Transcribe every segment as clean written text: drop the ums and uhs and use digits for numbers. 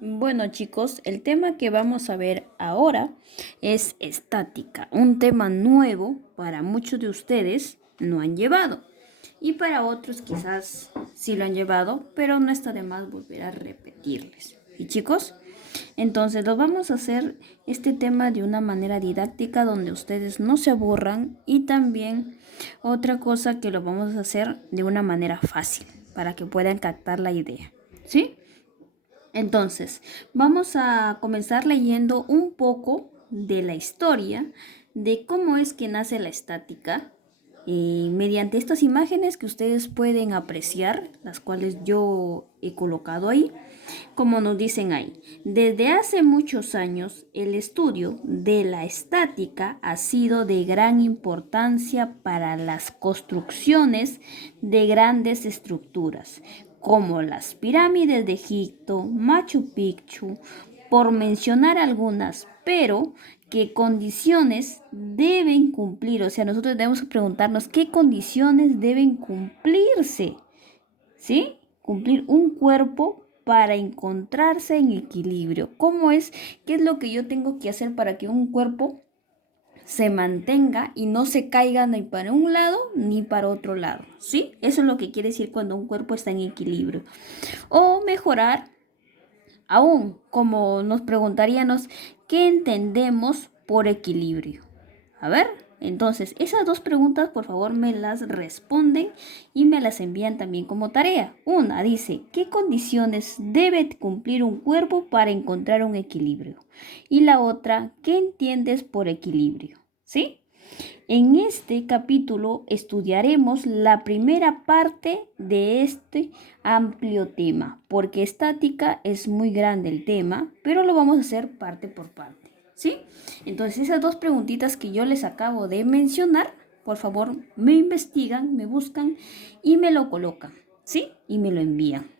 Bueno chicos, el tema que vamos a ver ahora es estática, un tema nuevo para muchos de ustedes no han llevado y para otros quizás sí lo han llevado, pero no está de más volver a repetirles. ¿Y chicos? Entonces lo vamos a hacer este tema de una manera didáctica donde ustedes no se aburran y también otra cosa que lo vamos a hacer de una manera fácil para que puedan captar la idea. ¿Sí? Entonces, vamos a comenzar leyendo un poco de la historia de cómo es que nace la estática mediante estas imágenes que ustedes pueden apreciar, las cuales yo he colocado ahí, como nos dicen ahí. Desde hace muchos años, el estudio de la estática ha sido de gran importancia para las construcciones de grandes estructuras, como las pirámides de Egipto, Machu Picchu, por mencionar algunas, pero qué condiciones deben cumplir. O sea, nosotros debemos preguntarnos qué condiciones deben cumplirse, ¿sí? Cumplir un cuerpo para encontrarse en equilibrio. ¿Cómo es? ¿Qué es lo que yo tengo que hacer para que un cuerpo se mantenga y no se caiga ni para un lado ni para otro lado? ¿Sí? Eso es lo que quiere decir cuando un cuerpo está en equilibrio. O mejorar aún, como nos preguntaríamos, ¿qué entendemos por equilibrio? A ver, entonces, esas dos preguntas, por favor, me las responden y me las envían también como tarea. Una dice, ¿qué condiciones debe cumplir un cuerpo para encontrar un equilibrio? Y la otra, ¿qué entiendes por equilibrio? ¿Sí? En este capítulo estudiaremos la primera parte de este amplio tema, porque estática es muy grande el tema, pero lo vamos a hacer parte por parte, ¿sí? Entonces esas dos preguntitas que yo les acabo de mencionar, por favor me investigan, me buscan y me lo colocan, ¿sí? Y me lo envían,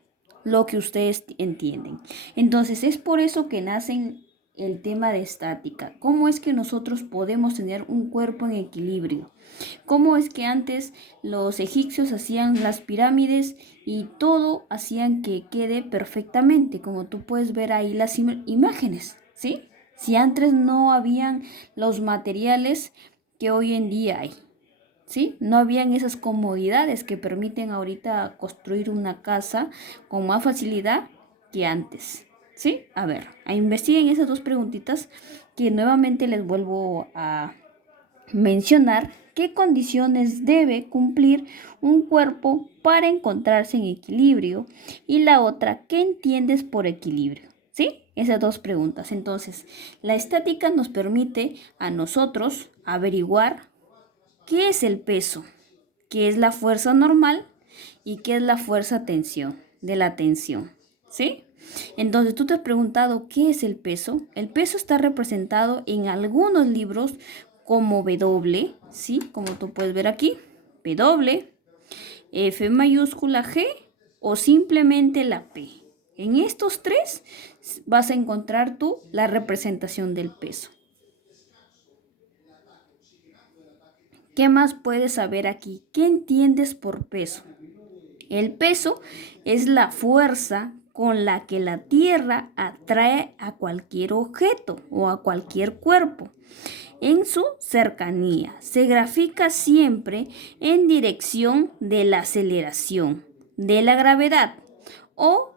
lo que ustedes entienden. Entonces es por eso que nacen el tema de estática. ¿Cómo es que nosotros podemos tener un cuerpo en equilibrio? ¿Cómo es que antes los egipcios hacían las pirámides y todo hacían que quede perfectamente? Como tú puedes ver ahí las imágenes, ¿sí? Si antes no habían los materiales que hoy en día hay, ¿sí? No habían esas comodidades que permiten ahorita construir una casa con más facilidad que antes, ¿sí? A ver, investiguen esas dos preguntitas que nuevamente les vuelvo a mencionar. ¿Qué condiciones debe cumplir un cuerpo para encontrarse en equilibrio? Y la otra, ¿qué entiendes por equilibrio? ¿Sí? Esas dos preguntas. Entonces, la estática nos permite a nosotros averiguar qué es el peso, qué es la fuerza normal y qué es la fuerza tensión, de la tensión. ¿Sí? Entonces tú te has preguntado qué es el peso. El peso está representado en algunos libros como W, ¿sí? Como tú puedes ver aquí, W, F mayúscula G o simplemente la P. En estos tres vas a encontrar tú la representación del peso. ¿Qué más puedes saber aquí? ¿Qué entiendes por peso? El peso es la fuerza con la que la Tierra atrae a cualquier objeto o a cualquier cuerpo en su cercanía. Se grafica siempre en dirección de la aceleración de la gravedad o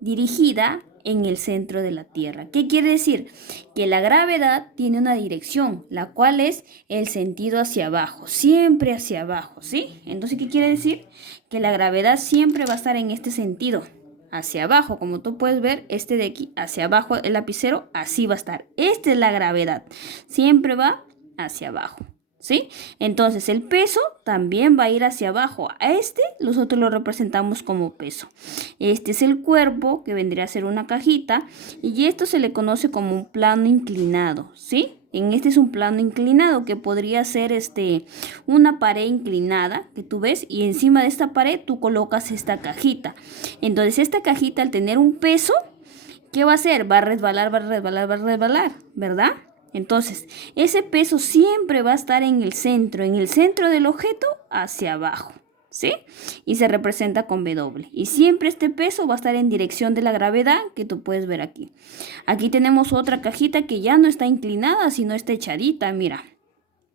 dirigida en el centro de la Tierra. ¿Qué quiere decir? Que la gravedad tiene una dirección, la cual es el sentido hacia abajo, siempre hacia abajo, ¿sí? Entonces, ¿qué quiere decir? Que la gravedad siempre va a estar en este sentido, hacia abajo, como tú puedes ver, este de aquí, hacia abajo el lapicero, así va a estar. Esta es la gravedad, siempre va hacia abajo. ¿Sí? Entonces el peso también va a ir hacia abajo. A este nosotros lo representamos como peso. Este es el cuerpo, que vendría a ser una cajita, y esto se le conoce como un plano inclinado, ¿sí? En este es un plano inclinado que podría ser una pared inclinada que tú ves, y encima de esta pared tú colocas esta cajita. Entonces esta cajita, al tener un peso, ¿qué va a hacer? Va a resbalar, va a resbalar, va a resbalar, ¿verdad? Entonces, ese peso siempre va a estar en el centro del objeto hacia abajo, ¿sí? Y se representa con W. Y siempre este peso va a estar en dirección de la gravedad que tú puedes ver aquí. Aquí tenemos otra cajita que ya no está inclinada, sino está echadita, mira.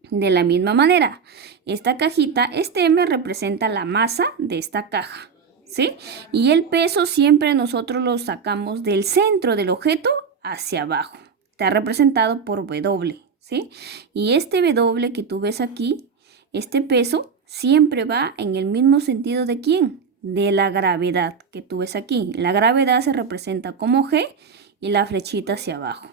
De la misma manera, esta cajita, este M representa la masa de esta caja, ¿sí? Y el peso siempre nosotros lo sacamos del centro del objeto hacia abajo. Está representado por W, ¿sí? Y este W que tú ves aquí, este peso siempre va en el mismo sentido de ¿quién? De la gravedad que tú ves aquí. La gravedad se representa como G y la flechita hacia abajo.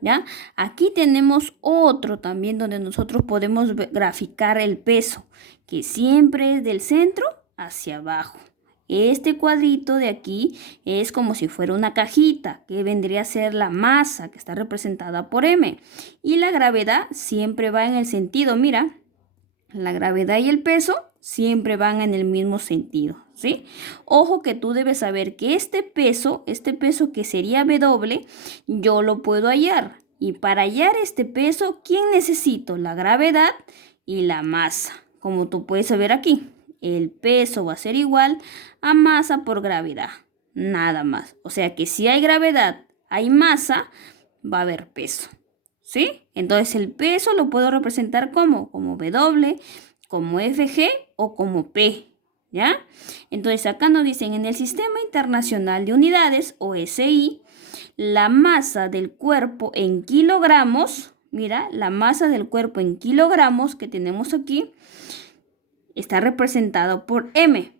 ¿Ya? Aquí tenemos otro también donde nosotros podemos graficar el peso, que siempre es del centro hacia abajo. Este cuadrito de aquí es como si fuera una cajita, que vendría a ser la masa, que está representada por M. Y la gravedad siempre va en el sentido, mira, la gravedad y el peso siempre van en el mismo sentido, ¿sí? Ojo que tú debes saber que este peso que sería W, yo lo puedo hallar. Y para hallar este peso, ¿quién necesito? La gravedad y la masa. Como tú puedes ver aquí, el peso va a ser igual a masa por gravedad. Nada más. O sea que si hay gravedad, hay masa, va a haber peso. ¿Sí? Entonces el peso lo puedo representar como W, como FG o como P, ¿ya? Entonces acá nos dicen en el Sistema Internacional de Unidades, o SI, la masa del cuerpo en kilogramos, mira, la masa del cuerpo en kilogramos que tenemos aquí, está representado por M.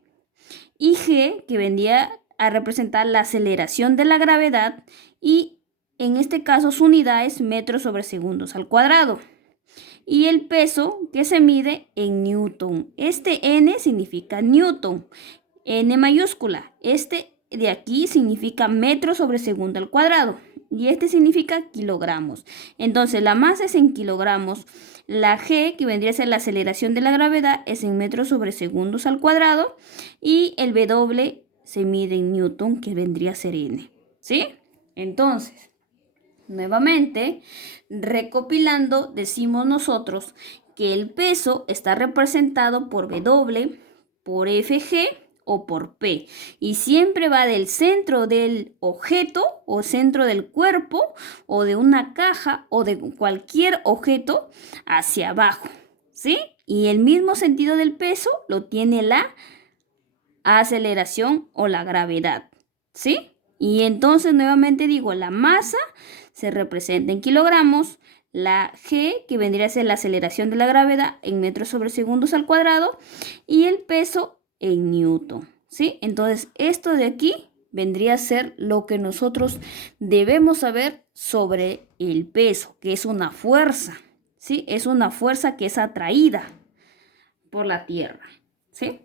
Y G, que vendría a representar la aceleración de la gravedad, y en este caso su unidad es metros sobre segundos al cuadrado. Y el peso que se mide en newton. Este N significa newton, N mayúscula. Este de aquí significa metros sobre segundo al cuadrado. Y este significa kilogramos. Entonces la masa es en kilogramos. La G, que vendría a ser la aceleración de la gravedad, es en metros sobre segundos al cuadrado. Y el W se mide en newton, que vendría a ser N. ¿Sí? Entonces, nuevamente, recopilando, decimos nosotros que el peso está representado por W, por FG o por P. Y siempre va del centro del objeto o centro del cuerpo o de una caja o de cualquier objeto hacia abajo, ¿sí? Y el mismo sentido del peso lo tiene la aceleración o la gravedad, ¿sí? Y entonces nuevamente digo, la masa se representa en kilogramos, la G, que vendría a ser la aceleración de la gravedad, en metros sobre segundos al cuadrado, y el peso en newton, ¿sí? Entonces esto de aquí vendría a ser lo que nosotros debemos saber sobre el peso, que es una fuerza, ¿sí? Es una fuerza que es atraída por la Tierra, ¿sí?